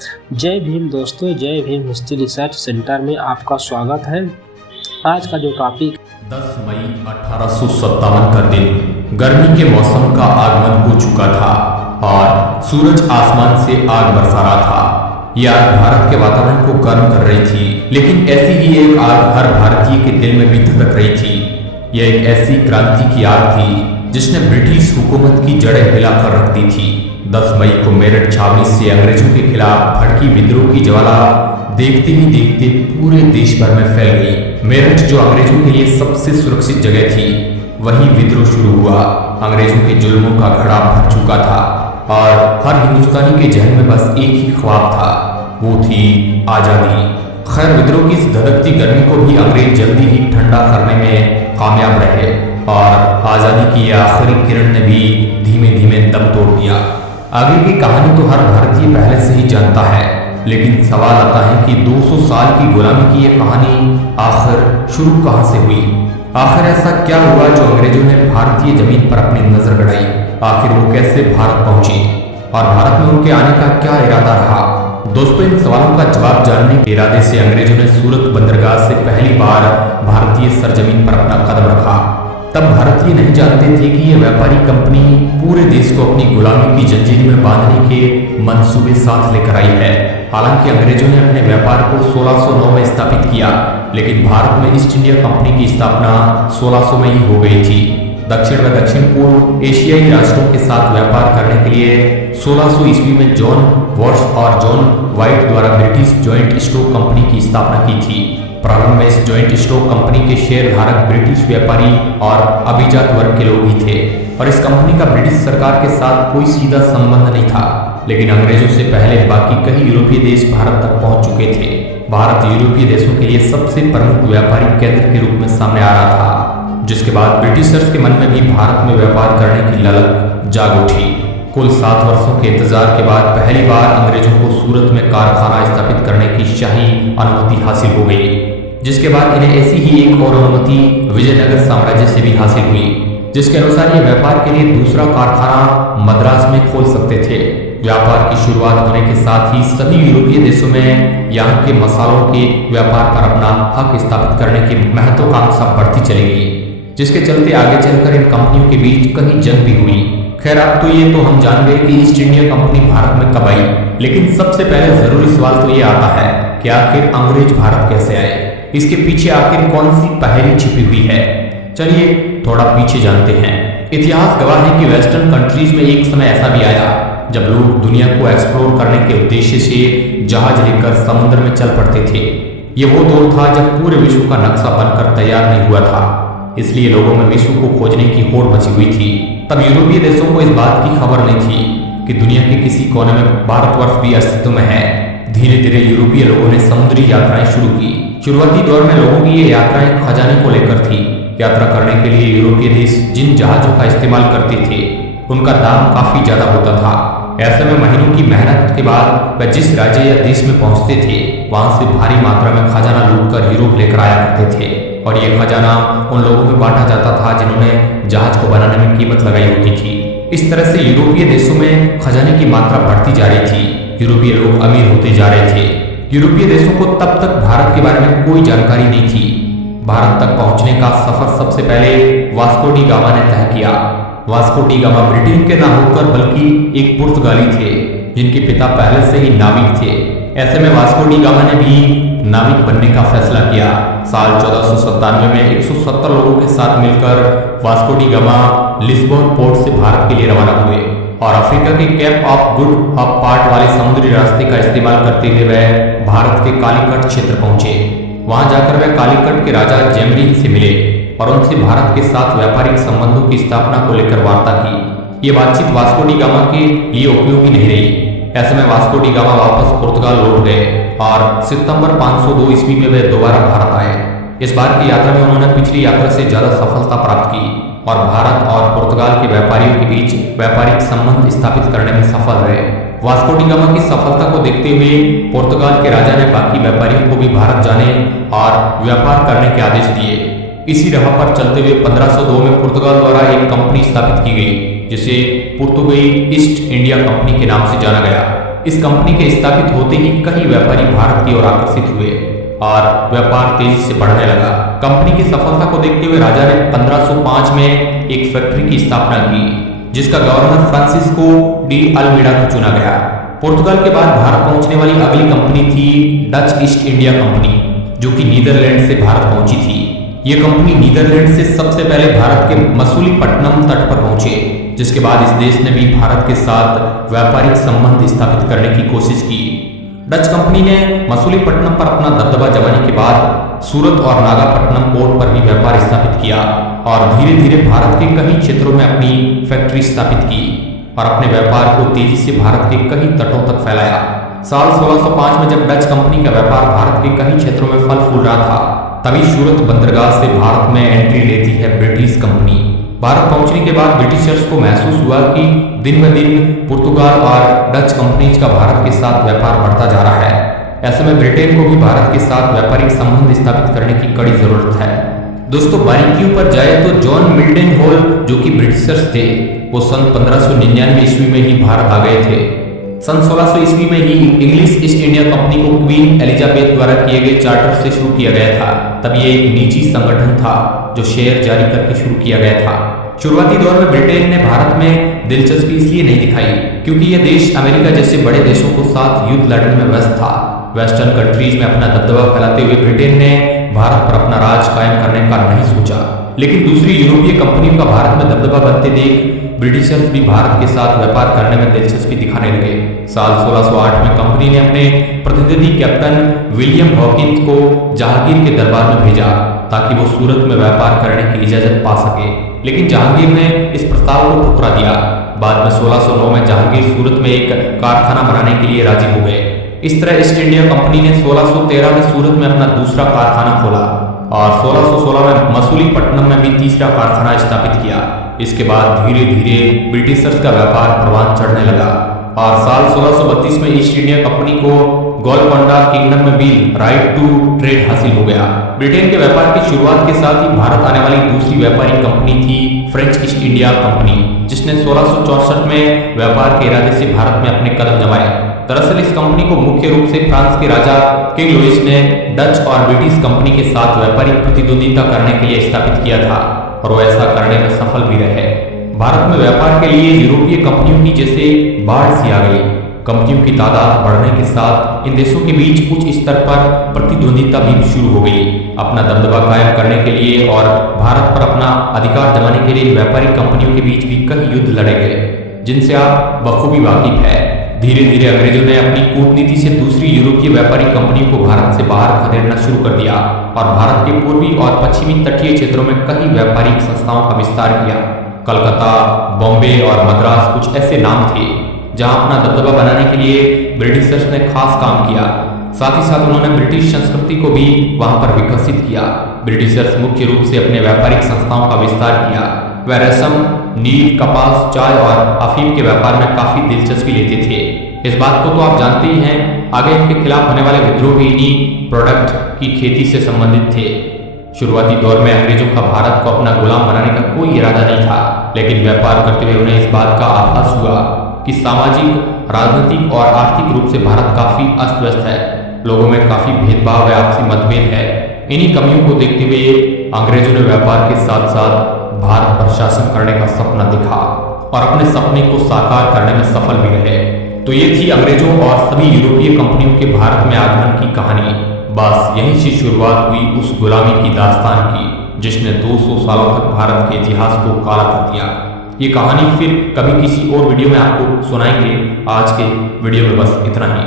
जय भीम दोस्तों, जय भीम हिस्ट्री रिसर्च सेंटर में आपका स्वागत है। आज का जो टॉपिक 10 मई 1857 का दिन गर्मी के मौसम का आगमन हो चुका था और सूरज आसमान से आग बरसा रहा था। यह आग भारत के वातावरण को गर्म कर रही थी, लेकिन ऐसी ही एक आग हर भारतीय के दिल में भी धधक रही थी। यह एक ऐसी क्रांति की आग थी जिसने ब्रिटिश हुकूमत की जड़ें हिलाकर रख दी थी। 10 मई को मेरठ छावनी से अंग्रेजों के खिलाफ भड़की विद्रोह की ज्वाला देखते ही देखते पूरे देश भर में फैल गई। मेरठ जो अंग्रेजों के लिए सबसे सुरक्षित जगह थी, वहीं विद्रोह शुरू हुआ। अंग्रेजों के जुल्मों का घड़ा भर चुका था और हर हिंदुस्तानी के जहन में बस एक ही ख्वाब था, वो थी आज़ादी। खैर, विद्रोह की इस धधकती गर्मी को भी अंग्रेज जल्दी ही ठंडा करने में कामयाब रहे और आज़ादी की यह आखिरी किरण ने भी धीमे धीमे दम तोड़ दिया। आगे की कहानी तो हर भारतीय पहले से ही जानता है, लेकिन सवाल आता है कि 200 साल की गुलामी की यह कहानी आखिर शुरू कहां से हुई। आखिर ऐसा क्या हुआ जो अंग्रेजों ने भारतीय जमीन पर अपनी नजर गड़ाई। आखिर वो कैसे भारत पहुंचे और भारत में उनके आने का क्या इरादा रहा। दोस्तों, इन सवालों का जवाब जानने के इरादे से अंग्रेजों ने सूरत बंदरगाह से पहली बार भारतीय सरजमीन पर अपना कदम रखा। तब भारतीय नहीं जानते थे कि यह व्यापारी कंपनी पूरे देश को अपनी गुलामी की जंजीर में बांधने के मंसूबे साथ लेकर आई है। हालांकि अंग्रेजों ने अपने व्यापार को 1609 में स्थापित किया, लेकिन भारत में ईस्ट इंडिया कंपनी की स्थापना 1600 में ही हो गई थी। दक्षिण व दक्षिण पूर्व एशियाई राष्ट्रों के साथ व्यापार करने के लिए 1600 ईस्वी में जॉन वॉर्स और जॉन वाइट द्वारा ब्रिटिश जॉइंट स्टॉक कंपनी की स्थापना की थी। प्रारंभ में इस जॉइंट स्टॉक कंपनी के शेयर धारक ब्रिटिश व्यापारी और अभिजात वर्ग के लोग ही थे और इस कंपनी का ब्रिटिश सरकार के साथ कोई सीधा संबंध नहीं था। लेकिन अंग्रेजों से पहले बाकी कई यूरोपीय देश भारत तक पहुंच चुके थे। भारत यूरोपीय देशों के लिए सबसे प्रमुख व्यापारिक केंद्र के रूप में सामने आ रहा था, जिसके बाद ब्रिटिशर्स के मन में भी भारत में व्यापार करने की ललक जाग उठी। कुल 7 वर्षों के इंतजार के बाद पहली बार अंग्रेजों को सूरत में कारखाना स्थापित करने की शाही अनुमति हासिल हो गई, जिसके बाद इन्हें ऐसी ही एक और अनुमति विजयनगर साम्राज्य से भी हासिल हुई, जिसके अनुसार ये व्यापार के लिए दूसरा कारखाना मद्रास में खोल सकते थे। व्यापार की शुरुआत होने के साथ ही सभी यूरोपीय देशों में यहाँ के मसालों के व्यापार पर अपना हक स्थापित करने की महत्वाकांक्षा बढ़ती चली गई, जिसके चलते आगे चलकर इन कंपनियों के बीच कहीं जंग भी हुई। खैर, अब तो ये तो हम जान गए कि ईस्ट इंडिया कंपनी भारत में कब आई, लेकिन सबसे पहले जरूरी सवाल तो ये आता है कि आखिर अंग्रेज भारत कैसे आए। इसके पीछे आखिर कौन सी पहेली छिपी हुई है। चलिए थोड़ा पीछे जानते हैं। इतिहास गवाह है कि वेस्टर्न कंट्रीज में एक समय ऐसा भी आया जब लोग दुनिया को एक्सप्लोर करने के उद्देश्य से जहाज लेकर समुद्र में चल पड़ते थे। ये वो दौर था जब पूरे विश्व का नक्शा बनकर तैयार नहीं हुआ था, इसलिए लोगों में विश्व को खोजने की होड़ मची हुई थी। तब यूरोपीय देशों को इस बात की खबर नहीं थी कि दुनिया के किसी कोने में भारतवर्ष भी अस्तित्व में है। धीरे धीरे यूरोपीय लोगों ने समुद्री यात्राएं शुरू की। शुरुआती दौर में लोगों की ये यात्राएं खजाने को लेकर थी। यात्रा करने के लिए यूरोपीय देश जिन जहाजों का इस्तेमाल करते थे, उनका दाम काफी ज्यादा होता था। ऐसे में महीनों की मेहनत के बाद वह जिस राज्य या देश में पहुंचते थे, वहां से भारी मात्रा में खजाना लूटकर यूरोप लेकर आया करते थे और ये खजाना उन लोगों में बांटा जाता था जिन्होंने जहाज को बनाने में कीमत लगाई होती थी। इस तरह से यूरोपीय देशों में खजाने की मात्रा बढ़ती जा रही थी। यूरोपीय लोग अमीर होते जा रहे थे। यूरोपीय देशों को तब तक भारत के बारे में कोई जानकारी नहीं थी। भारत तक पहुंचने का सफर सबसे पहले वास्को डी गामा ने तय किया। वास्को डी गामा ब्रिटेन के ना होकर बल्कि एक पुर्तगाली थे, जिनके पिता पहले से ही नाविक थे। ऐसे में वास्को डी गामा ने भी नाविक बनने का फैसला किया। साल 1497 में 170 लोगों के साथ मिलकर Vasco D gamma Lisbon port से भारत के लिए रवाना हुए और अफ्रीका के cap of good hop part वाले समुद्री रास्ते का इस्तेमाल करते हुए वह भारत के कालीकट क्षेत्र पहुंचे। वहां जाकर वह कालीकट के राजा जेमरीन से मिले और उनसे भारत के साथ व्यापारिक संबंधों की स्थापना को लेकर वार्ता की। ये बातचीत वास्को डी गामा के लिए उपयोगी नहीं रही। ऐसे में वास्को डी गामा वापस पुर्तगाल लौट गए और सितंबर 502 ईस्वी में वे दोबारा भारत आए। इस बार की यात्रा में उन्होंने पिछली यात्रा से ज्यादा सफलता प्राप्त की और भारत और पुर्तगाल के व्यापारियों के बीच व्यापारिक संबंध स्थापित करने में सफल रहे। वास्को डी गामा की सफलता को देखते हुए पुर्तगाल के राजा ने बाकी व्यापारियों को भी भारत जाने और व्यापार करने के आदेश दिए। इसी राह पर चलते हुए 1502 में पुर्तगाल द्वारा एक कंपनी स्थापित की गई, जिसे पुर्तगाली ईस्ट इंडिया कंपनी के नाम से जाना गया। इस कंपनी के स्थापित होते ही कई व्यापारी भारत की ओर आकर्षित हुए और व्यापार तेजी से बढ़ने लगा। कंपनी की सफलता को देखते हुए राजा ने 1505 में एक फैक्ट्री की स्थापना की, जिसका गवर्नर फ्रांसिस्को डी अल्मेडा को चुना गया। पुर्तगाल के बाद भारत पहुंचने वाली अगली कंपनी थी डच ईस्ट इंडिया कंपनी, जो कि नीदरलैंड से भारत पहुंची थी। यह कंपनी नीदरलैंड से सबसे पहले भारत के मसूलीपट्टनम तट पर पहुंचे, जिसके बाद इस देश ने भी भारत के साथ व्यापारिक संबंध स्थापित करने की कोशिश की। डच कंपनी ने मसूलीपट्टनम पर अपना दबदबा जमाने के बाद सूरत और नागापट्टनम पोर्ट पर भी व्यापार स्थापित किया और धीरे धीरे भारत के कई क्षेत्रों में अपनी फैक्ट्री स्थापित की और अपने व्यापार को तेजी से भारत के कई तटों तक फैलाया। साल 1605 में जब डच कंपनी का व्यापार भारत के कई क्षेत्रों में फल फूल रहा था, तभी सूरत बंदरगाह से भारत में एंट्री लेती है ब्रिटिश कंपनी। भारत पहुंचने के बाद ब्रिटिशर्स को महसूस हुआ कि दिन ब दिन पुर्तगाल और डच कंपनीज का भारत के साथ व्यापार बढ़ता जा रहा है। ऐसे में ब्रिटेन को भी भारत के साथ व्यापारिक संबंध स्थापित करने की कड़ी जरूरत है। दोस्तों, बारीकियों पर जाए तो जॉन मिल्टन हॉल, जो कि ब्रिटिशर्स थे, वो सन 1599 ईस्वी में ही भारत आ गए थे। सन 1600 ईस्वी में ही इंग्लिश ईस्ट इंडिया कंपनी को क्वीन एलिजाबेथ द्वारा किए गए चार्टर से शुरू किया गया था। तब ये एक निजी संगठन था जो शेयर जारी करके शुरू किया गया था। शुरुआती दौर में ब्रिटेन ने भारत में दिलचस्पी इसलिए नहीं दिखाई क्योंकि यह देश अमेरिका जैसे बड़े देशों को साथ युद्ध लड़ने में व्यस्त था। वेस्टर्न कंट्रीज में अपना दबदबा फैलाते हुए ब्रिटेन ने भारत पर अपना राज कायम करने का नहीं सोचा, लेकिन दूसरी यूरोपीय कंपनियों का भारत में दबदबा बनते देख ब्रिटिशर्स भी भारत के साथ व्यापार करने में दिलचस्पी दिखाने लगे। साल 1608 में कंपनी ने अपने प्रतिनिधि कैप्टन विलियम हॉकिंस को जहांगीर के दरबार में भेजा ताकि वो सूरत में व्यापार करने की इजाजत पा सके, लेकिन जहांगीर ने इस प्रस्ताव को ठुकरा दिया। बाद में 1609 में जहांगीर सूरत में एक कारखाना बनाने के लिए राजी हो गए। इस तरह ईस्ट इंडिया कंपनी ने 1613 में सूरत में अपना दूसरा कारखाना खोला और 1616 में मसूलीपट्टनम में भी तीसरा कारखाना स्थापित किया। इसके बाद धीरे धीरे ब्रिटिशर्स का व्यापार परवान चढ़ने लगा और साल 1632 में ईस्ट इंडिया कंपनी को गोलकोंडा किंगडम में भी राइट टू ट्रेड हासिल हो गया। ब्रिटेन के व्यापार की शुरुआत के साथ ही भारत आने वाली दूसरी व्यापारिक कंपनी थी फ्रेंच ईस्ट इंडिया कंपनी, जिसने 1664 में व्यापार के इरादे से भारत में अपने कदम जमाए। दरअसल इस कंपनी को मुख्य रूप से फ्रांस के राजा किंग लुइस ने डच और ब्रिटिश कंपनी के साथ व्यापारिक प्रतिद्वंदिता करने के लिए स्थापित किया था और वो ऐसा करने में सफल भी रहे। भारत में व्यापार के लिए यूरोपीय कंपनियों की जैसे बाढ़ सी आ गई। कंपनियों की तादाद बढ़ने के साथ इन देशों के बीच उच्च स्तर पर प्रतिद्वंदिता भी शुरू हो गई। अपना दबदबा कायम करने के लिए और भारत पर अपना अधिकार जमाने के लिए व्यापारिक कंपनियों के बीच भी कई युद्ध लड़े गए, जिनसे आप बखूबी वाकिफ है। धीरे धीरे अंग्रेजों ने अपनी कूटनीति से दूसरी यूरोपीय व्यापारिक कंपनियों को भारत से बाहर खदेड़ना शुरू कर दिया और भारत के पूर्वी और पश्चिमी तटीय क्षेत्रों में कई व्यापारिक संस्थाओं का विस्तार किया। कलकत्ता, बॉम्बे और मद्रास कुछ ऐसे नाम थे जहां अपना दबदबा बनाने के लिए ब्रिटिशर्स ने खास काम किया। साथ ही साथ उन्होंने ब्रिटिश संस्कृति को भी वहां पर विकसित किया। ब्रिटिशर्स मुख्य रूप से अपने व्यापारिक संस्थाओं का विस्तार किया। वह रेशम, नील, कपास, चाय और अफीम के व्यापार में काफी दिलचस्पी लेते थे। इस बात को तो आप जानते ही हैं। आगे इनके खिलाफ होने वाले विद्रोह भी इन्हीं प्रोडक्ट की खेती से संबंधित थे। शुरुआती दौर में अंग्रेजों का भारत को अपना गुलाम बनाने का कोई इरादा नहीं था, लेकिन व्यापार करते हुए उन्हें इस बात का आभास हुआ कि सामाजिक, राजनीतिक और आर्थिक रूप से भारत काफी अस्त व्यस्त है। लोगों में काफी भेदभाव व आपसी मतभेद है। इन्हीं कमियों को देखते हुए अंग्रेजों ने व्यापार के साथ साथ भारत पर शासन करने का सपना देखा और अपने सपने को साकार करने में सफल भी रहे। तो ये थी अंग्रेजों और सभी यूरोपीय कंपनियों के भारत में आगमन की कहानी। बस यहीं से शुरुआत हुई उस गुलामी की दास्तान की, जिसने 200 सालों तक भारत के इतिहास को काला कर दिया। ये कहानी फिर कभी किसी और वीडियो में आपको सुनाएंगे। आज के वीडियो में बस इतना ही।